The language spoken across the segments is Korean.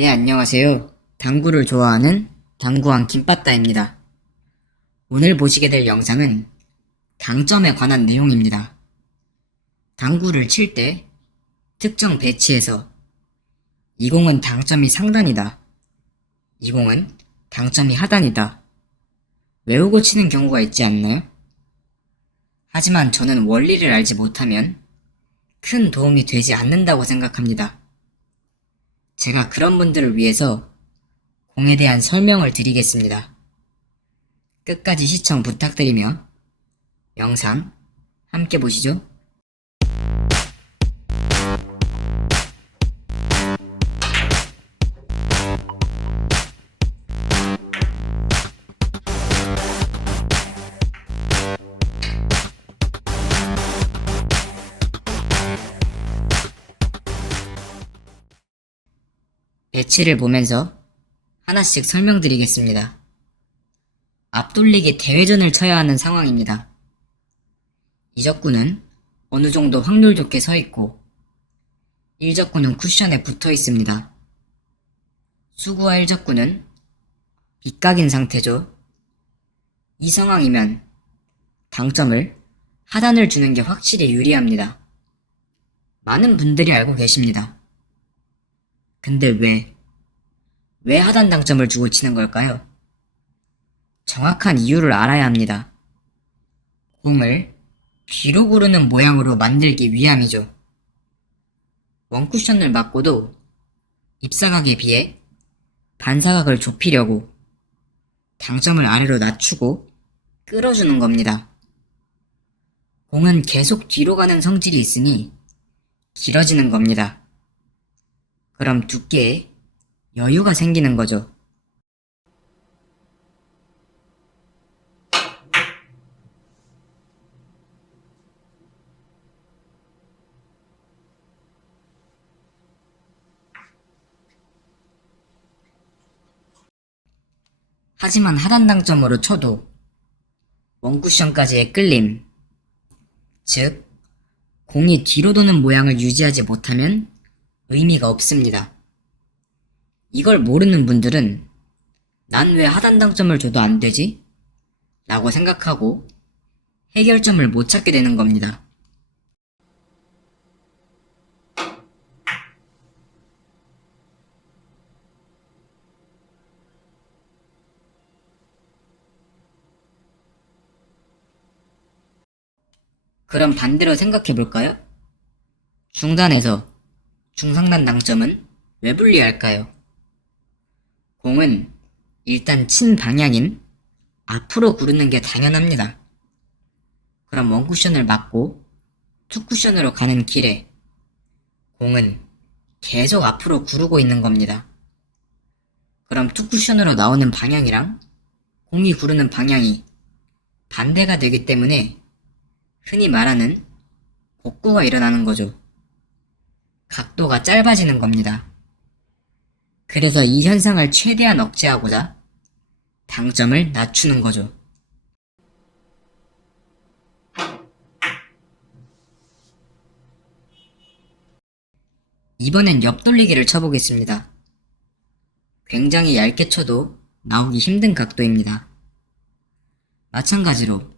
네, 안녕하세요. 당구를 좋아하는 당구왕 김빠따입니다. 오늘 보시게 될 영상은 당점에 관한 내용입니다. 당구를 칠 때 특정 배치에서 이 공은 당점이 상단이다. 이 공은 당점이 하단이다. 외우고 치는 경우가 있지 않나요? 하지만 저는 원리를 알지 못하면 큰 도움이 되지 않는다고 생각합니다. 제가 그런 분들을 위해서 공에 대한 설명을 드리겠습니다. 끝까지 시청 부탁드리며 영상 함께 보시죠. 배치를 보면서 하나씩 설명드리겠습니다. 앞돌리기 대회전을 쳐야 하는 상황입니다. 이적구는 어느 정도 확률 좋게 서 있고 일적구는 쿠션에 붙어 있습니다. 수구와 일적구는 빗각인 상태죠. 이 상황이면 당점을 하단을 주는 게 확실히 유리합니다. 많은 분들이 알고 계십니다. 근데 왜 하단 당점을 주고 치는 걸까요? 정확한 이유를 알아야 합니다. 공을 뒤로 구르는 모양으로 만들기 위함이죠. 원쿠션을 맞고도 입사각에 비해 반사각을 좁히려고 당점을 아래로 낮추고 끌어주는 겁니다. 공은 계속 뒤로 가는 성질이 있으니 길어지는 겁니다. 그럼 두께에 여유가 생기는 거죠. 하지만 하단 당점으로 쳐도 원쿠션까지의 끌림, 즉 공이 뒤로 도는 모양을 유지하지 못하면 의미가 없습니다. 이걸 모르는 분들은 난 왜 하단 당점을 줘도 안 되지? 라고 생각하고 해결점을 못 찾게 되는 겁니다. 그럼 반대로 생각해 볼까요? 중단에서 중상단 당점은 왜 분리할까요? 공은 일단 친 방향인 앞으로 구르는 게 당연합니다. 그럼 원쿠션을 맞고 투쿠션으로 가는 길에 공은 계속 앞으로 구르고 있는 겁니다. 그럼 투쿠션으로 나오는 방향이랑 공이 구르는 방향이 반대가 되기 때문에 흔히 말하는 곡구가 일어나는 거죠. 각도가 짧아지는 겁니다. 그래서 이 현상을 최대한 억제하고자 당점을 낮추는 거죠. 이번엔 옆돌리기를 쳐보겠습니다. 굉장히 얇게 쳐도 나오기 힘든 각도입니다. 마찬가지로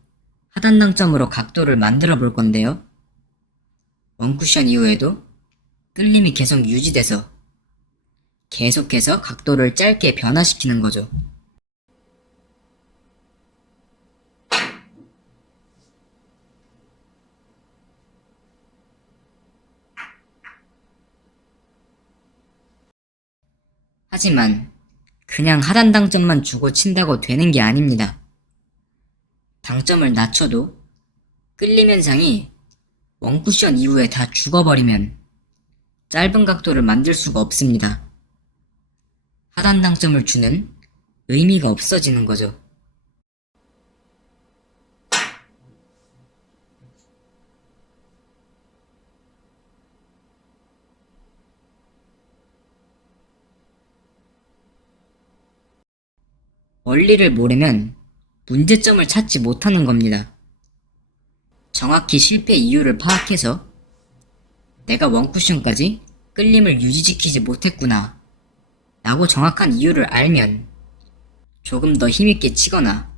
하단 당점으로 각도를 만들어 볼 건데요. 원쿠션 이후에도 끌림이 계속 유지돼서 계속해서 각도를 짧게 변화시키는 거죠. 하지만 그냥 하단 당점만 주고 친다고 되는 게 아닙니다. 당점을 낮춰도 끌림 현상이 원쿠션 이후에 다 죽어버리면 짧은 각도를 만들 수가 없습니다. 하단 당점을 주는 의미가 없어지는 거죠. 원리를 모르면 문제점을 찾지 못하는 겁니다. 정확히 실패 이유를 파악해서 내가 원쿠션까지 끌림을 유지시키지 못했구나 라고 정확한 이유를 알면 조금 더 힘있게 치거나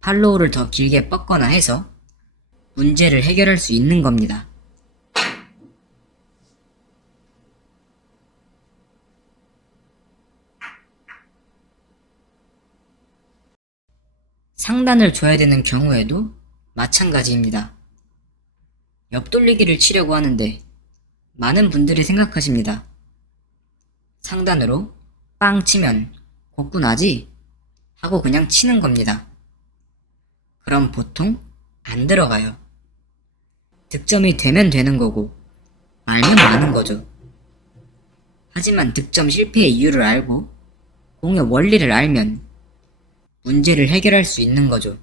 팔로우를 더 길게 뻗거나 해서 문제를 해결할 수 있는 겁니다. 상단을 줘야 되는 경우에도 마찬가지입니다. 옆돌리기를 치려고 하는데 많은 분들이 생각하십니다. 상단으로 빵 치면 곡구 나지? 하고 그냥 치는 겁니다. 그럼 보통 안 들어가요. 득점이 되면 되는 거고 말면 마는 거죠. 하지만 득점 실패의 이유를 알고 공의 원리를 알면 문제를 해결할 수 있는 거죠.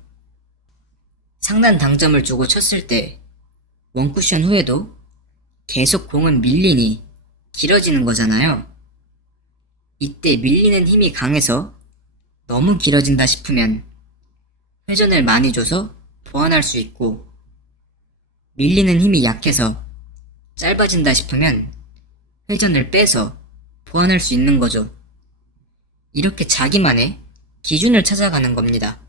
상단 당점을 주고 쳤을 때 원쿠션 후에도 계속 공은 밀리니 길어지는 거잖아요. 이때 밀리는 힘이 강해서 너무 길어진다 싶으면 회전을 많이 줘서 보완할 수 있고, 밀리는 힘이 약해서 짧아진다 싶으면 회전을 빼서 보완할 수 있는 거죠. 이렇게 자기만의 기준을 찾아가는 겁니다.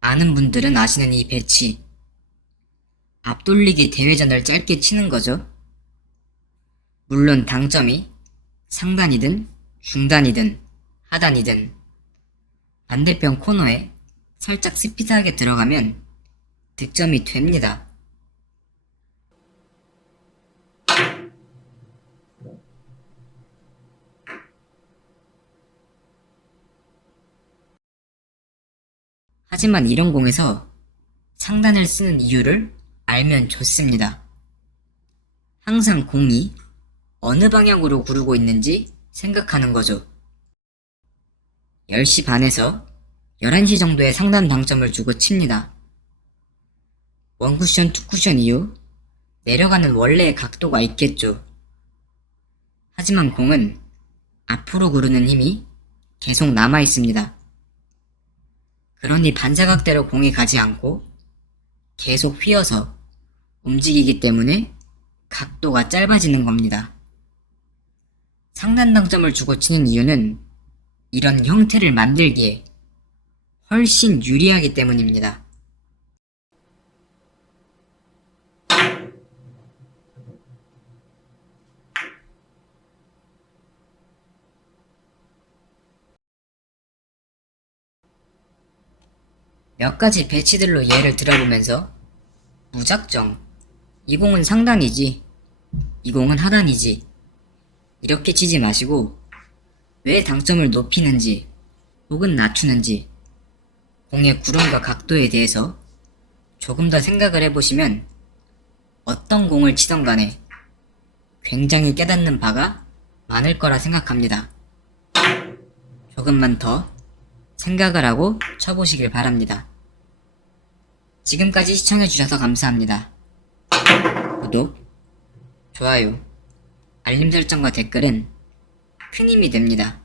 많은 분들은 아시는 이 배치, 앞돌리기 대회전을 짧게 치는 거죠. 물론 당점이 상단이든 중단이든 하단이든 반대편 코너에 살짝 스피드하게 들어가면 득점이 됩니다. 하지만 이런 공에서 상단을 쓰는 이유를 알면 좋습니다. 항상 공이 어느 방향으로 구르고 있는지 생각하는 거죠. 10시 반에서 11시 정도의 상단 당점을 주고 칩니다. 원쿠션, 투쿠션 이후 내려가는 원래의 각도가 있겠죠. 하지만 공은 앞으로 구르는 힘이 계속 남아 있습니다. 그러니 반사각대로 공이 가지 않고 계속 휘어서 움직이기 때문에 각도가 짧아지는 겁니다. 상단 당점을 주고 치는 이유는 이런 형태를 만들기에 훨씬 유리하기 때문입니다. 몇 가지 배치들로 예를 들어보면서 무작정 이 공은 상단이지, 이 공은 하단이지 이렇게 치지 마시고 왜 당점을 높이는지 혹은 낮추는지 공의 구름과 각도에 대해서 조금 더 생각을 해보시면 어떤 공을 치던 간에 굉장히 깨닫는 바가 많을 거라 생각합니다. 조금만 더 생각을 하고 쳐보시길 바랍니다. 지금까지 시청해주셔서 감사합니다. 구독, 좋아요, 알림 설정과 댓글은 큰 힘이 됩니다.